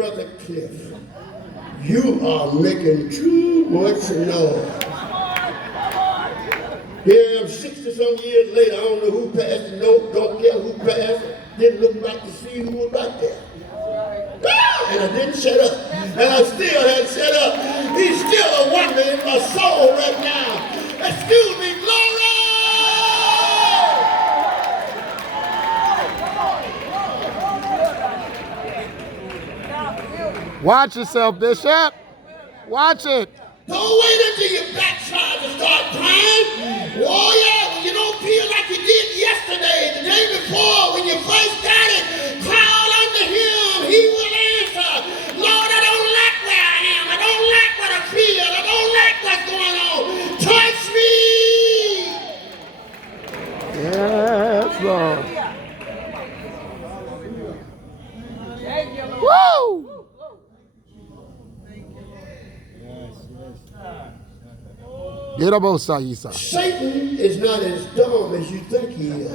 Brother Cliff, you are making too much noise. Here I am 60-some years later, I don't know who passed the note, don't care who passed it, didn't look back to see who was back there. And I didn't shut up. And I still hadn't shut up. He's still a wonder in my soul right now. Excuse me, glory! Watch yourself, Bishop. Watch it. Don't wait until you backslide to start crying. Oh yeah, when you don't feel like you did yesterday, the day before, when you first got it, call unto him, he will answer. Lord, I don't like where I am. I don't like what I feel. I don't like what's going on. Touch me. Yes, Lord. Woo! Get up, Osayisa. Satan is not as dumb as you think he is.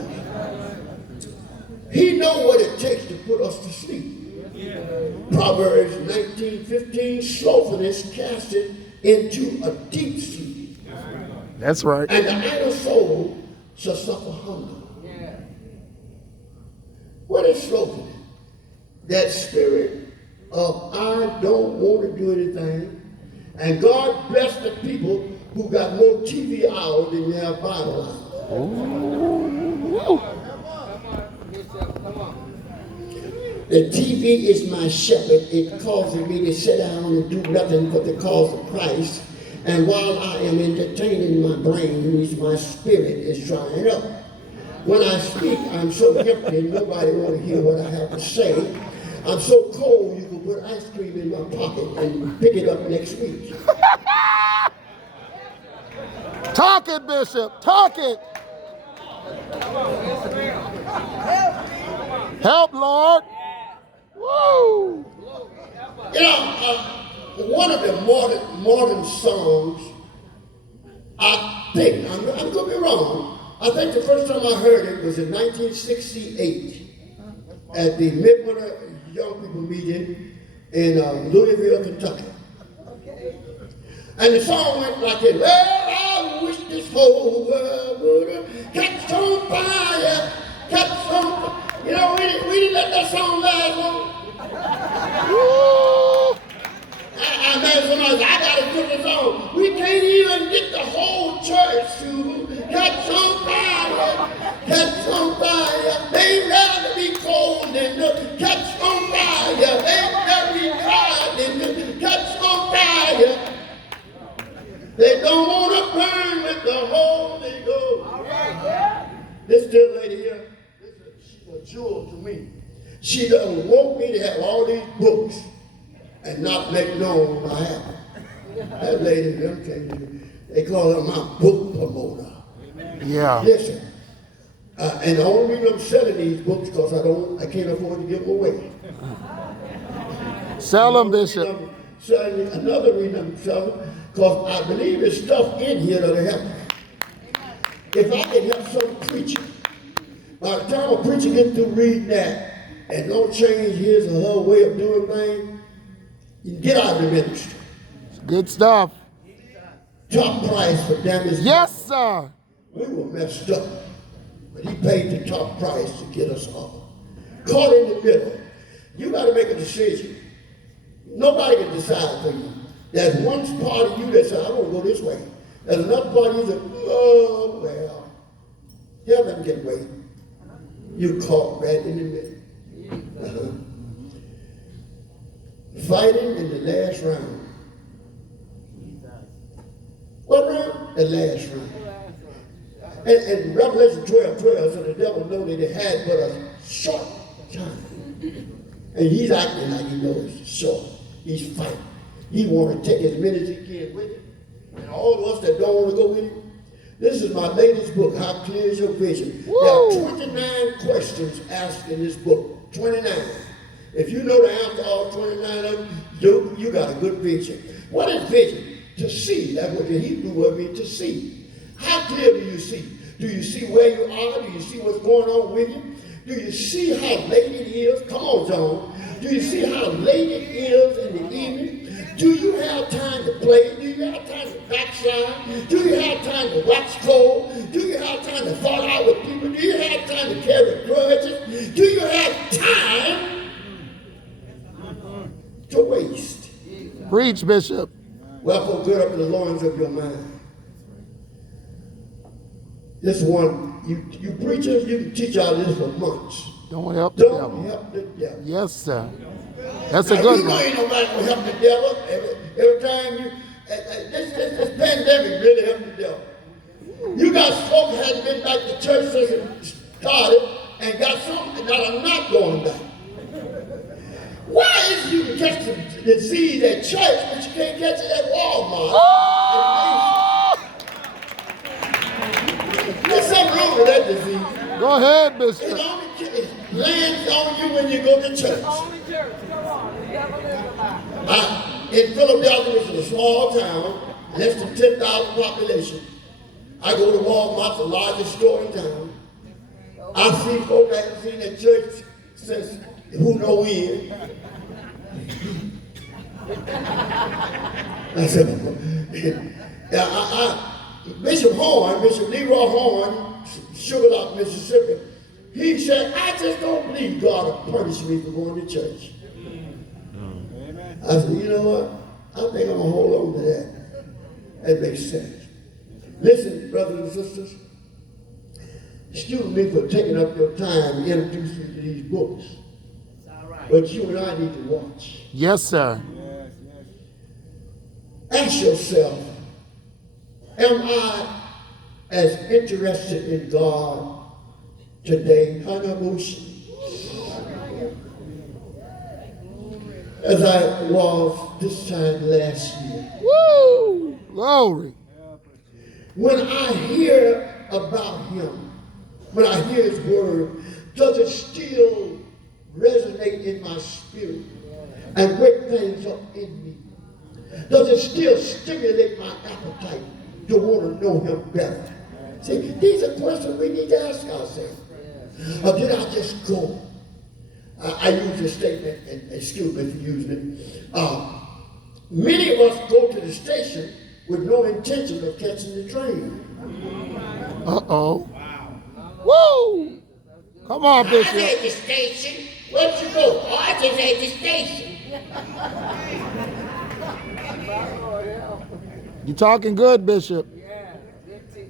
He knows what it takes to put us to sleep. Proverbs 19:15, slothfulness casteth into a deep sleep. That's right. And the idle soul shall suffer hunger. What is slothfulness? That spirit of I don't want to do anything. And God bless the people who got more TV hours than they have Bible hours. The TV is my shepherd. It causes me to sit down and do nothing but the cause of Christ. And while I am entertaining my brain, my spirit is drying up. When I speak, I'm so empty, nobody want to hear what I have to say. I'm so cold, you can put ice cream in my pocket and pick it up next week. Talk it, Bishop. Talk it. Help, Lord. Woo! You know, one of the modern songs, I think, I'm going to be wrong, I think the first time I heard it was in 1968 at the Midwinter Young People Meeting in Louisville, Kentucky. And the song went like this: well, I wish this whole world would catch on fire, catch on fire. You know, we didn't let that song last long. I met somebody, I got to put this on. We can't even get the whole church to catch on fire, catch on fire. They'd rather be cold than to catch on fire. They'd rather be dry than to catch on fire. They don't want to burn with the Holy Ghost. This little lady here, she's a jewel to me. She doesn't want me to have all these books and not make known I have them. That lady, they call her my book promoter. Yeah. Listen, and the only reason I'm selling these books because I can't afford to give them away. Sell them, Bishop. Another reason I'm selling, because I believe there's stuff in here that'll help me. If I can help some preacher, by the time a preacher gets through reading that and don't change his or her way of doing things, you can get out of the ministry. Good stuff. Top price for damage. Yes, sir. We were messed up, but he paid the top price to get us all. Caught in the middle. You got to make a decision. Nobody can decide for you. There's one part of you that says, I want to go this way. There's another part of you that, oh, well, heaven can wait. You caught right in the middle. Fighting in the last round. What round? The last round. And Revelation 12:12, so the devil knew that it had but a short time. And he's acting like he knows it's short. He's fighting. He wants to take as many as he can with him. And all of us that don't want to go with him. This is my latest book, How Clear Is Your Vision? Woo! There are 29 questions asked in this book. 29. If you know the answer to all 29 of them, you got a good vision. What is vision? To see. That's what the Hebrew word means, to see. How clear do you see? Do you see where you are? Do you see what's going on with you? Do you see how late it is? Come on, John. Do you see how late it is in the evening? Do you have time to play? Do you have time to backslide? Do you have time to wax cold? Do you have time to fall out with people? Do you have time to carry grudges? Do you have time to waste? Preach, Bishop. Wherefore, gird up the loins of your mind. This one, you preachers, you can teach all this for months. Don't help the Don't devil. help the devil. Yes, sir. That's a Now, good you know one. ain't nobody gonna help the devil. Every time you, this pandemic really helped the devil. You got folk that hadn't been back to church since it started, and got some that are not going back. Why is it you can catch the disease at church, but you can't catch it at Walmart? There's something wrong with that disease. Go ahead, It Bishop. only lands on you when you go to church. In Philadelphia, which is a small town, less than 10,000 population, I go to Walmart, the largest store in town. I see folk I haven't seen at church since who know when. I said, Bishop Leroy Horn, Sugar Lock, Mississippi, he said, I just don't believe God will punish me for going to church. I said, you know what? I think I'm going to hold on to that. That makes sense. Listen, brothers and sisters, excuse me for taking up your time introducing you to these books. But you and I need to watch. Yes, sir. Ask yourself, am I as interested in God today, as I was this time last year? Woo! Glory. When I hear about him, when I hear his word, does it still resonate in my spirit and wake things up in me? Does it still stimulate my appetite to want to know him better? See, these are questions we need to ask ourselves. Or did I just go? I use this statement, and excuse me for using it. Many of us go to the station with no intention of catching the train. Uh-oh. Woo! Come on, I Bishop. at the station. Where'd you go? Oh, I just at the station. You talking good, Bishop.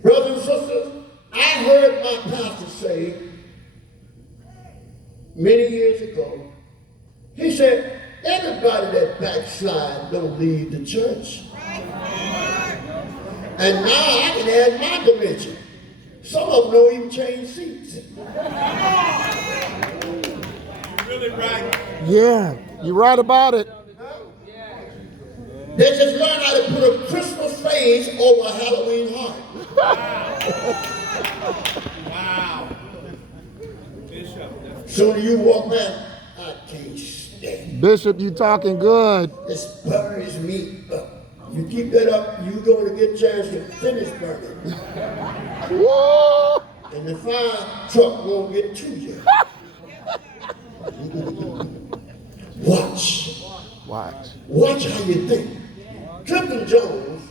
Brothers and sisters, I heard my pastor say many years ago, he said, everybody that backslide don't leave the church. And now I can add my dimension. Some of them don't even change seats. Really right. Yeah, you're right about it. They just learn how to put a Christmas face over a Halloween heart. Wow. Bishop. Soon as you walk back, I can't stand Bishop, you talking good. it. This burns me up. You keep that up, you're going to get a chance to finish burning. Woo! And the fire truck won't get to you. Watch. Watch how you think. Clifton Jones,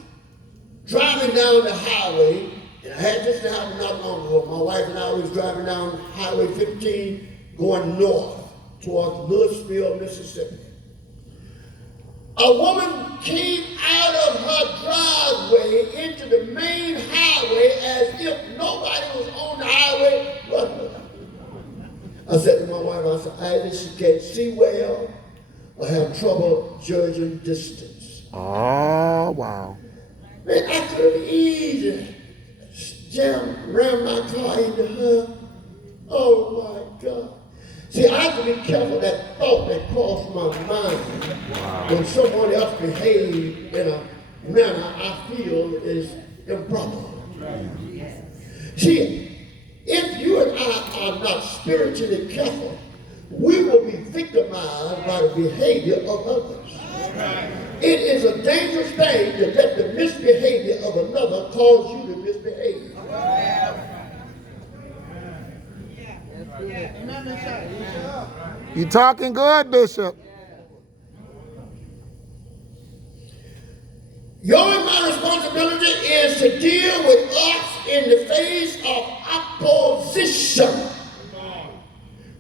driving down the highway, and I had this to happen not long ago. My wife and I was driving down Highway 15, going north towards Louisville, Mississippi. A woman came out of her driveway into the main highway as if nobody was on the highway but her. I said to my wife, I said, either she can't see well or have trouble judging distance. Oh, wow. Man, I could have easily ran my car into her. Oh my God. See, I have to be careful that thought that crossed my mind when someone else behaves in a manner I feel is improper. See, if you and I are not spiritually careful, we will be victimized by the behavior of others. It is a dangerous thing to let the misbehavior of another cause you to misbehave. You talking good, Bishop. Your and my responsibility is to deal with us in the face of opposition.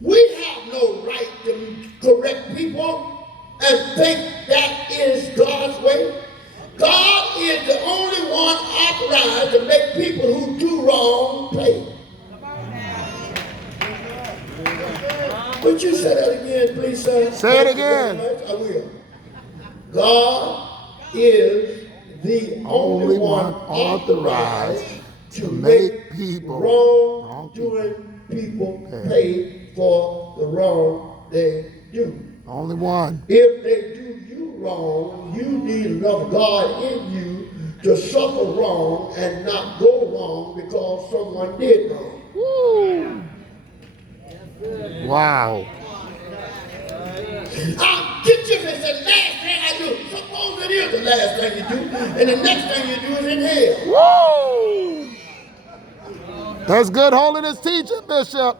We have no right to correct people and think that is God's way. God is the only one authorized to make people who do wrong pay. Would you say that again, please, sir? Say it again. I will. God is the only one authorized to make people wrong-doing people pay for the wrong they do. Only one. If they do you wrong, you need enough God in you to suffer wrong and not go wrong because someone did wrong. Woo. Wow. I'll get you if it's the last thing I do. Suppose it is the last thing you do, and the next thing you do is in hell. Woo. That's good holiness teaching, Bishop.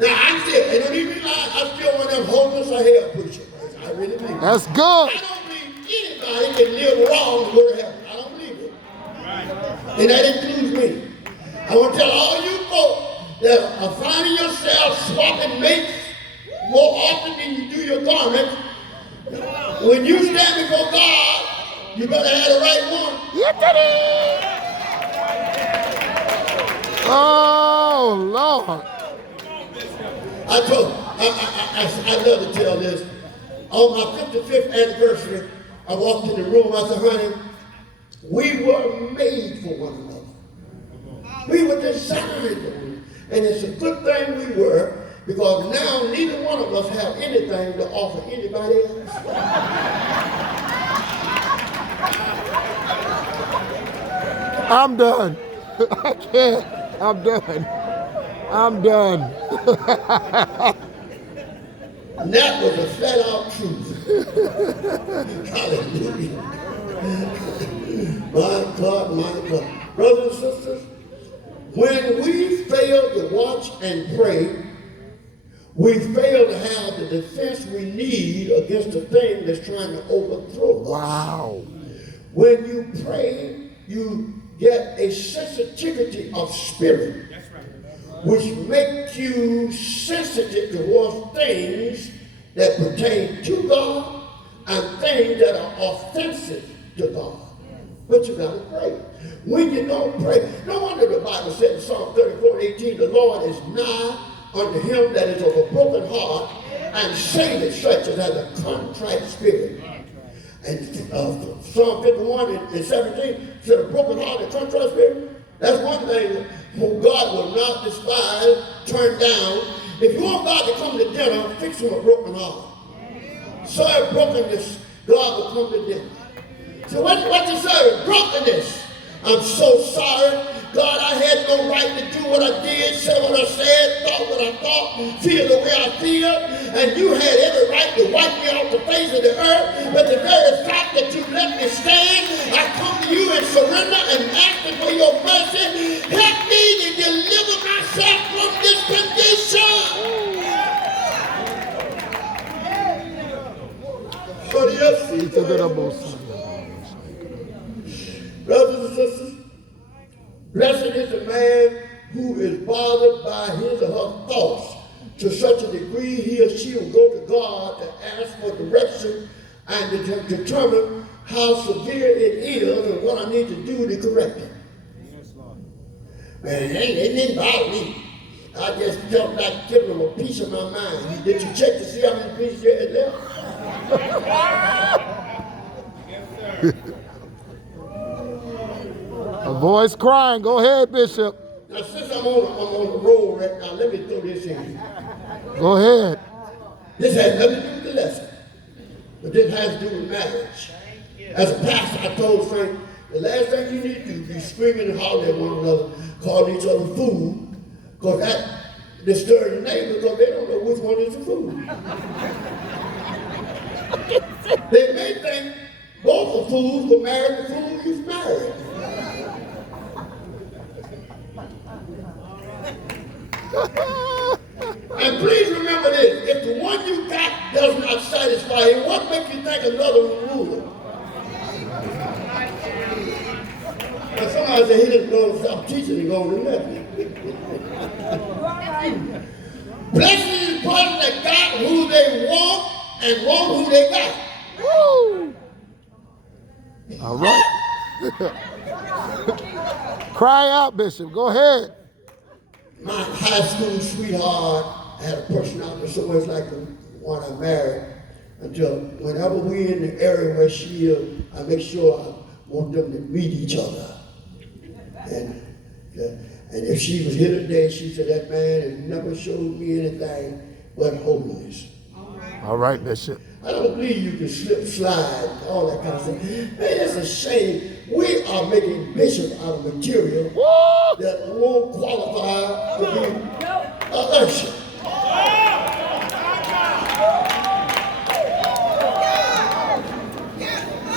Now, I'm still, and don't even lie, I'm still one of them homeless or hell preachers. I really believe it. That's good. I don't believe anybody can live wrong to go to heaven. I don't believe it. And that includes me. I want to tell all you folks that are finding yourself swapping mates more often than you do your garments. When you stand before God, you better have the right one. Oh, Lord. I love to tell this. On my 55th anniversary, I walked in the room. I said, honey, we were made for one another. We were designed. And it's a good thing we were, because now neither one of us have anything to offer anybody else. I'm done. I can't. I'm done. I'm done. And that was a flat out truth. Hallelujah. My God, my God. Brothers and sisters, when we fail to watch and pray, we fail to have the defense we need against the thing that's trying to overthrow us. Wow. When you pray, you get a sensitivity of spirit, which makes you sensitive towards things that pertain to God and things that are offensive to God. But you gotta pray. When you don't pray, no wonder the Bible said in Psalm 34:18, the Lord is nigh unto him that is of a broken heart, and saveth such as has a contrite spirit. And Psalm 51:17 said a broken heart and contrite spirit. That's one thing who God will not despise, turn down. If you want God to come to dinner, fix him a broken heart. Serve brokenness, God will come to dinner. So what you serve? Brokenness. I'm so sorry. God, I had no right to do what I did, say what I said, thought what I thought, feel the way I feel, and you had every right to wipe me off the face of the earth, but the very fact that you let me stand, I come to you and surrender and ask for your mercy. Help me to deliver myself from this condition. Brothers and sisters, blessed is the man who is bothered by his or her thoughts to such a degree he or she will go to God to ask for direction and to determine how severe it is and what I need to do to correct it. Man, it didn't bother me. I just felt like giving them a piece of my mind. Did you check to see how many pieces you had left? A voice crying. Go ahead, Bishop. Now, since I'm on the road right now, let me throw this in. Go ahead. This has nothing to do with the lesson, but this has to do with marriage. As a pastor, I told Frank, the last thing you need to do is be screaming and hollering at one another, calling each other fool, because that disturbs the neighbor because they don't know which one is the fool. They may think both are fools, but marry the fool you've married. And please remember this, if the one you got does not satisfy you, what makes you think another one would? Now somebody said he didn't go to stop teaching and go to nothing. Blessed is the person that got who they want and want who they got. Woo! All right. Cry out, Bishop. Go ahead. My high school sweetheart had a personality so much like the one I married. Until whenever we in the area where she is, I make sure I want them to meet each other. And if she was here today, she said, that man has never showed me anything but holiness. All right, Bishop. I don't believe you can slip, slide, all that kind of stuff. Man, it's a shame. We are making bishops out of material that won't qualify to be an usher.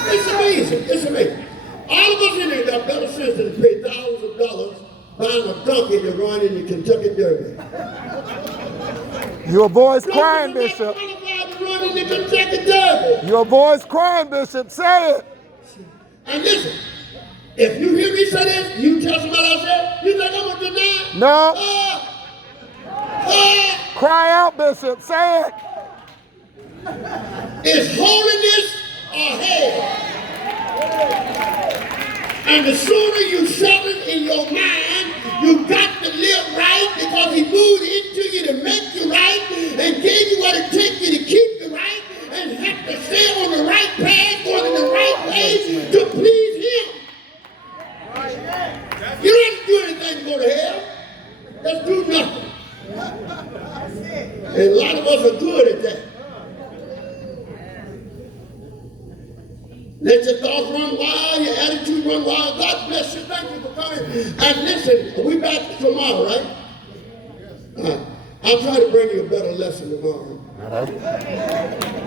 It's amazing. It's amazing. All of us in here got better sense than to pay thousands of dollars buying a donkey to run in the Kentucky Derby. Your voice crying, Bishop. Your voice crying, Bishop. Say it. And listen, if you hear me say this, you tell somebody else that, you think I'm going to deny? No. Cry out, Bishop. Say it. Is holiness or hell? And the sooner you settle it in your mind, you got to live right because he moved into you to make you right and gave you what it takes you to keep you right and have to stay on the right path, going in the right way to please him. You don't have to do anything to go to hell. Let's do nothing. And a lot of us are good at that. Let your thoughts run wild, your attitude run wild. God bless you. Thank you for coming. And listen, we back tomorrow, right? I'll try to bring you a better lesson tomorrow.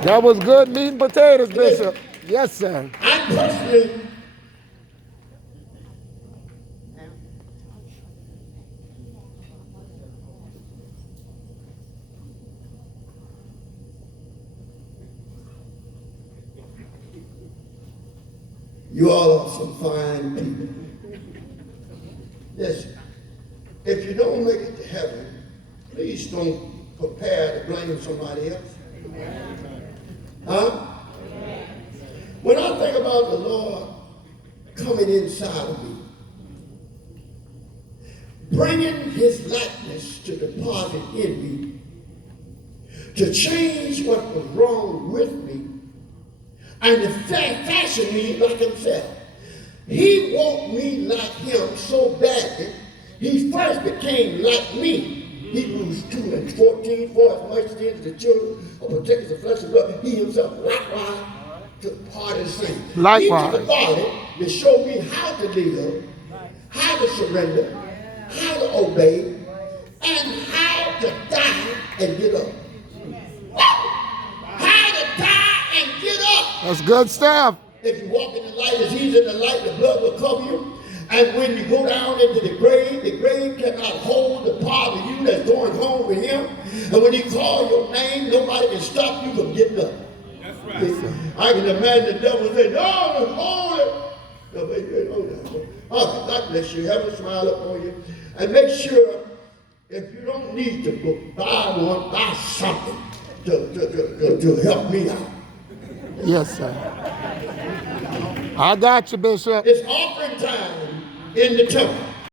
That was good meat and potatoes, Bishop. Yes, sir. I personally you all are some fine people. Listen, if you don't make it to heaven, please don't prepare to blame somebody else. Huh? When I think about the Lord coming inside of me, bringing his likeness to deposit in me, to change what was wrong with me, and to fashion me like himself. He want me like him so badly, he first became like me. Hebrews 2:14, for as much as the children are partakers of flesh and blood, he himself likewise took part in sin. Likewise. He took the body to show me how to live, how to surrender, how to obey, and how to die and get up. How to die and get up. That's good stuff. If you walk in the light, as he's in the light, the blood will cover you. And when you go down into the grave cannot hold the part of you that's going home with him. And when he calls your name, nobody can stop you from getting up. That's right. I can imagine the devil say, no, it's holy. No, but okay, God bless you. Have a smile upon you. And make sure, if you don't need to go buy something to help me out. Yes, sir. I got you, Bishop. It's offering time in the temple.